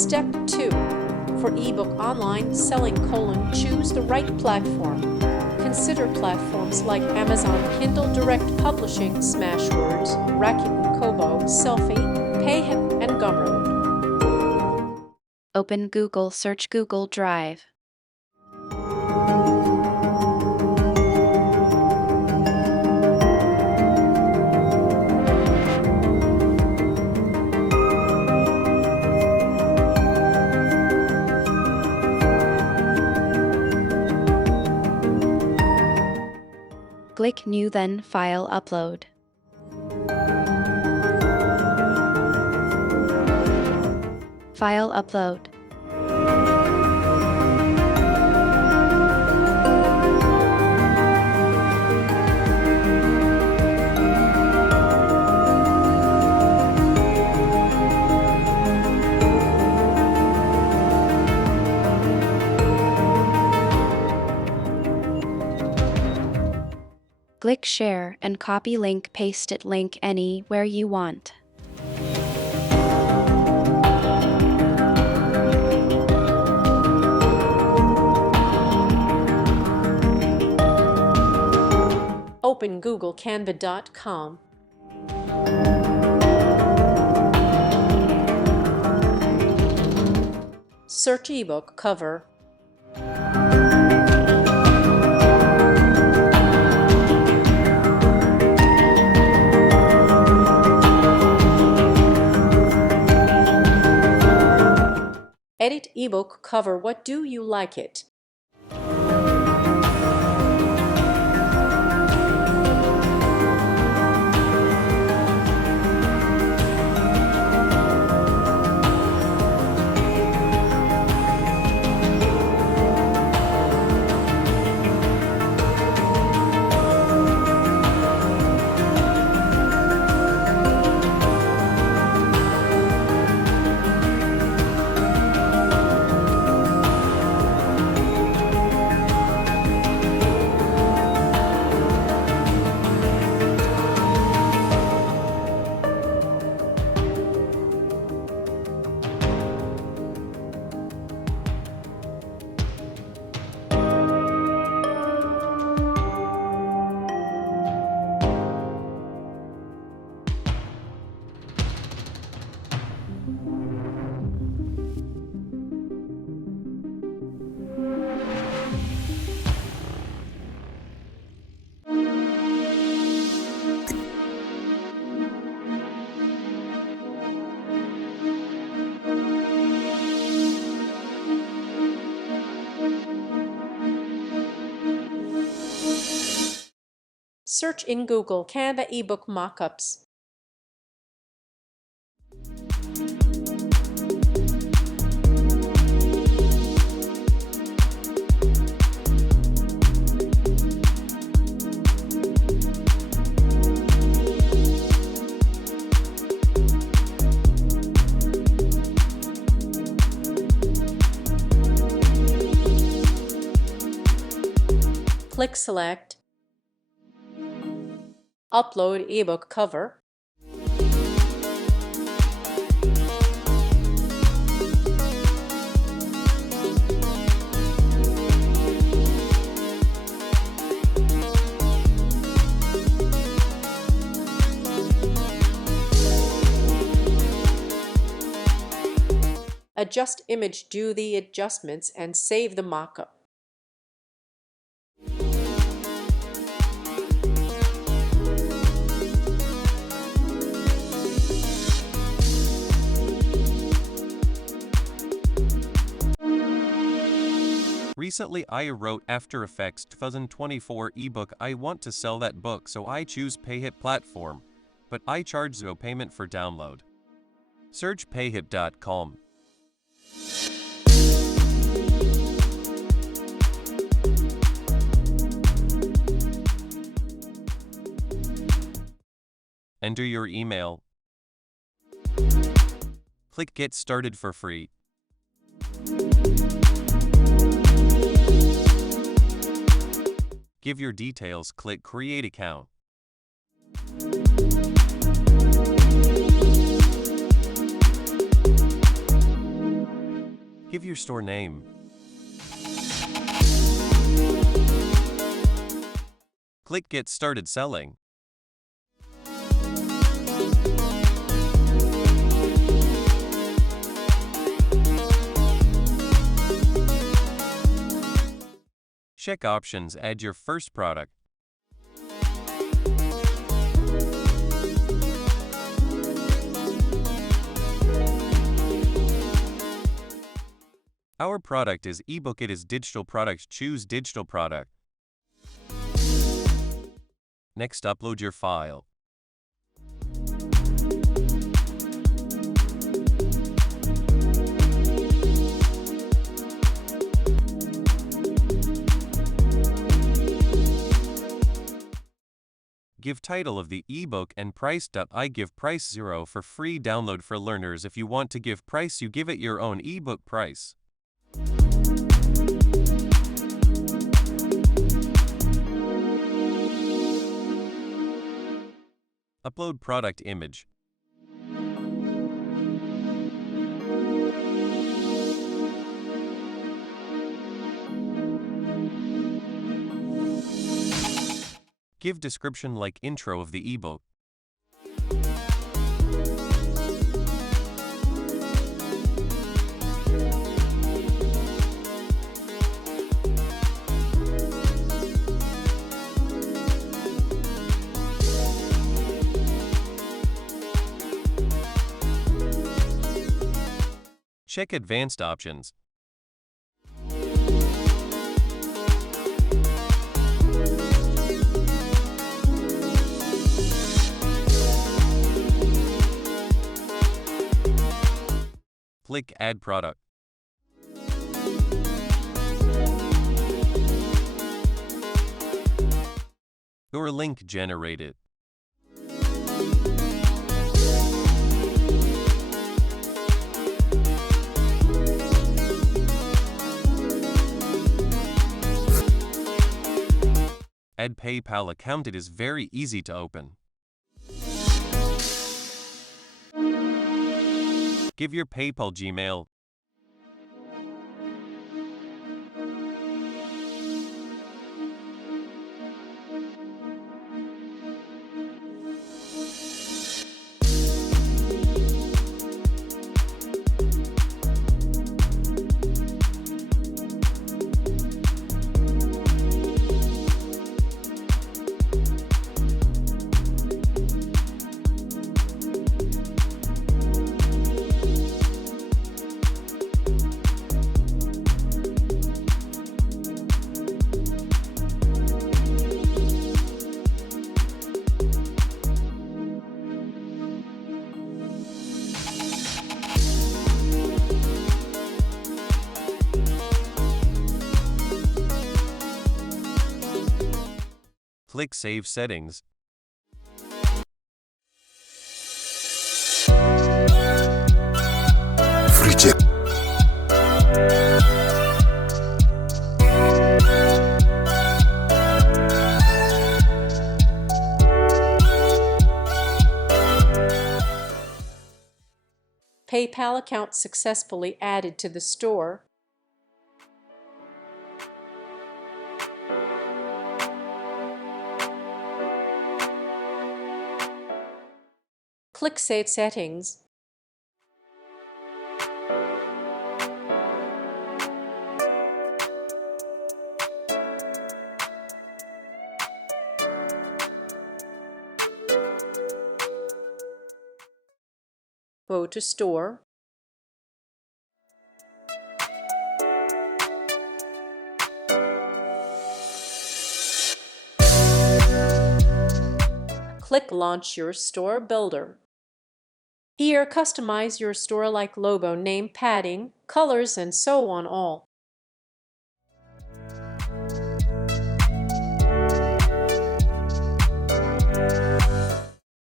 Step 2. For ebook online selling: choose the right platform. Consider platforms like Amazon Kindle Direct Publishing, Smashwords, Rakuten Kobo, Selfie, Payhip, and Gumroad. Open Google, search Google Drive. Click New, then File Upload. File Upload. Click Share and copy link, paste it link anywhere you want. Open Google Canva.com. Search ebook cover. Edit ebook cover. What do you like it? Search in Google Canva ebook mockups. Click Select. Upload ebook cover. Adjust image, do the adjustments, and save the mockup. Recently I wrote After Effects 2024 ebook. I want to sell that book, so I choose Payhip platform, but I charge zero payment for download. Search payhip.com. Enter your email. Click Get Started for free. Give your details, click Create Account. Give your store name. Click Get Started Selling. Check options, add your first product. Our product is ebook. It is digital product. Choose digital product. Next, upload your file. Give title of the ebook and price. I give price 0 for free download for learners. If you want to give price, you give it your own ebook price. Upload product image. Give description like intro of the ebook. Check advanced options. Click Add Product. Your link generated. Add PayPal account. It is very easy to open. Give your PayPal Gmail. Click Save Settings. Reject. PayPal account successfully added to the store. Click Save Settings. Go to Store. Click Launch Your Store Builder. Here, customize your store-like logo, name, padding, colors, and so on all.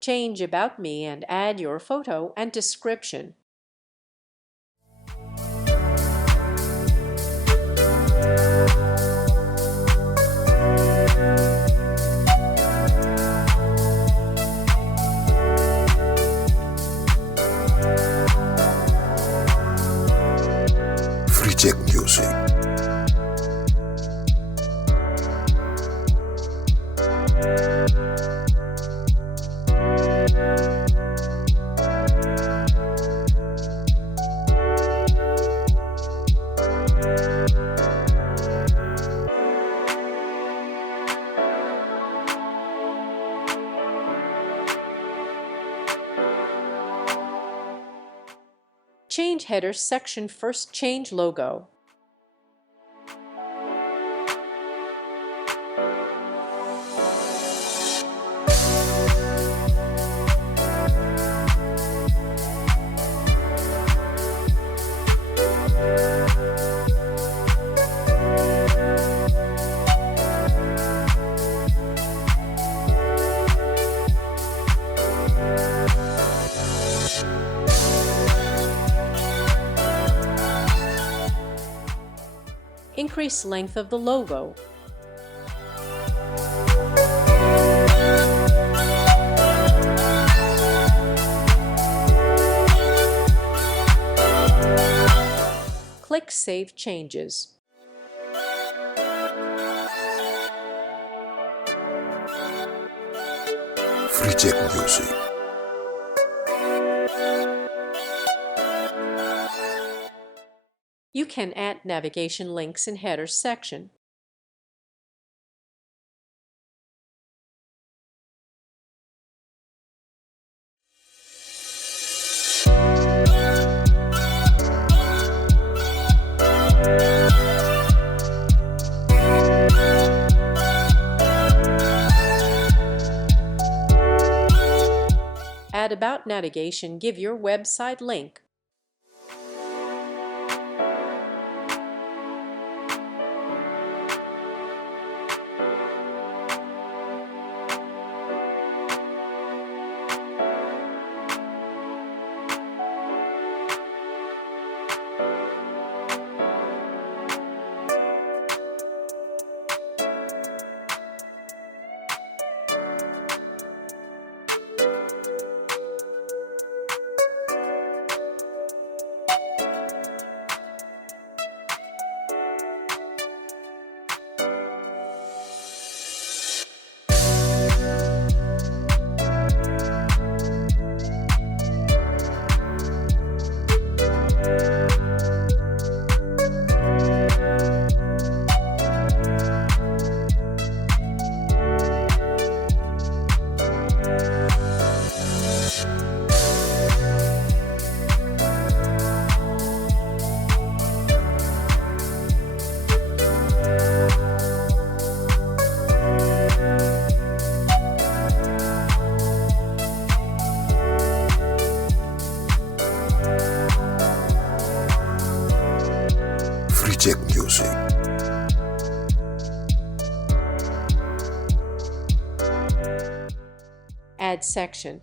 Change About Me and add your photo and description. Change header section. First, change logo. Increase length of the logo. Click Save Changes. Free check music. You can add navigation links in header section. Add about navigation. Give your website link. Free check music. Add section.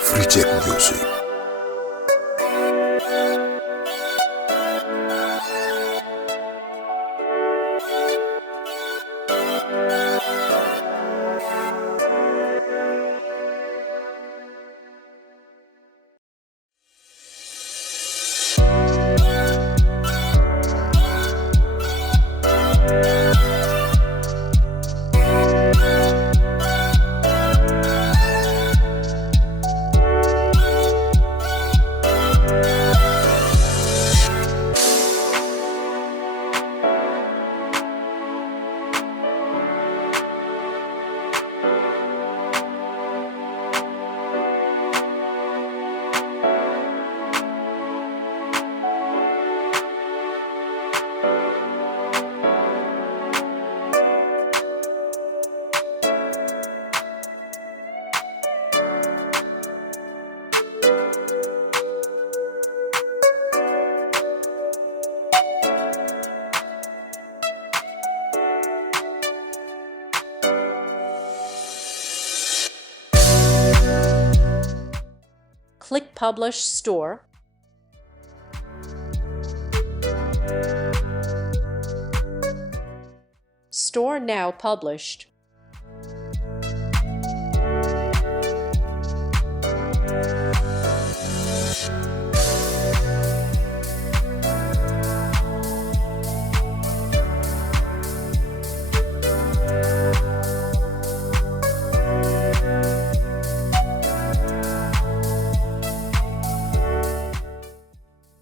Free check music. Click Publish Store. Store now published.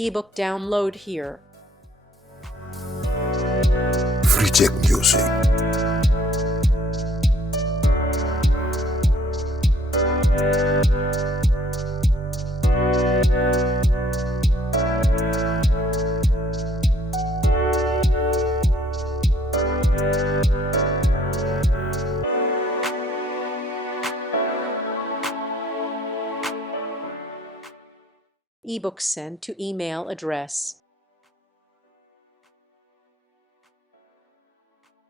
Ebook download here. Free check music. Ebook sent to email address.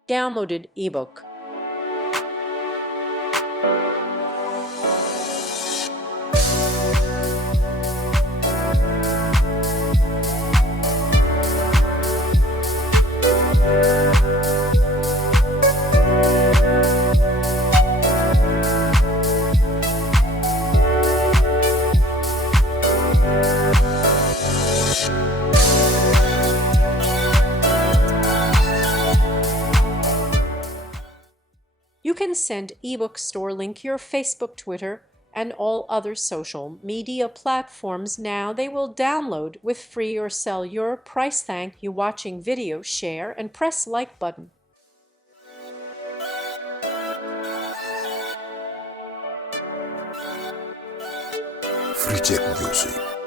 Downloaded ebook. You can send ebook store link your Facebook, Twitter, and all other social media platforms now. They will download with free or sell your price. Thank you watching video, share, and press like button. Free check music.